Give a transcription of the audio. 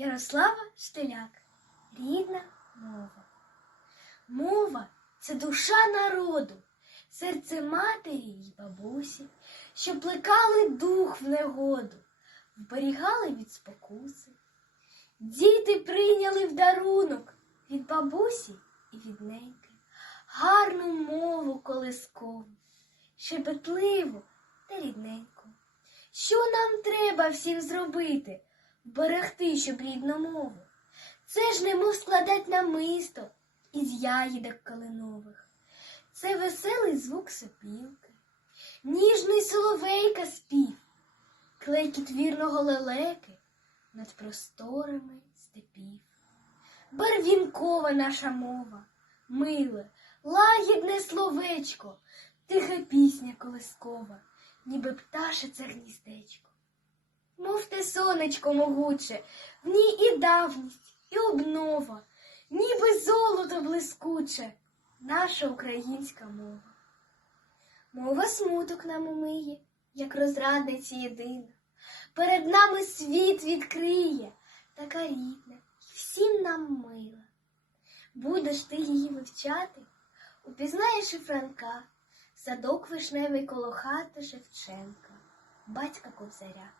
Ярослава Штиляк. Рідна мова. Мова це душа народу, серце матері й бабусі, що плекали дух в негоду, вберігали від спокуси. Діти прийняли в дарунок від бабусі і від неньки гарну мову колискову, щебетливу та рідненьку. Що нам треба всім зробити? Вберегти, щоб рідну мову. Це ж немов складать намисто із ягідок калинових. Це веселий звук сопілки, ніжний соловейка спів, клекіт вірного лелеки над просторами степів. Барвінкова наша мова, миле, лагідне словечко, тиха пісня колискова, ніби пташице гніздечко. Мов те сонечко могуче, в ній і давність, і обнова, ніби золото блискуче, наша українська мова. Мова смуток нам умиє, як розрадниця єдина. Перед нами світ відкриє, така рідна, і всім нам мила. Будеш ти її вивчати, упізнаєш і Франка, садок вишневий коло хати Шевченка, батька Кобзаря.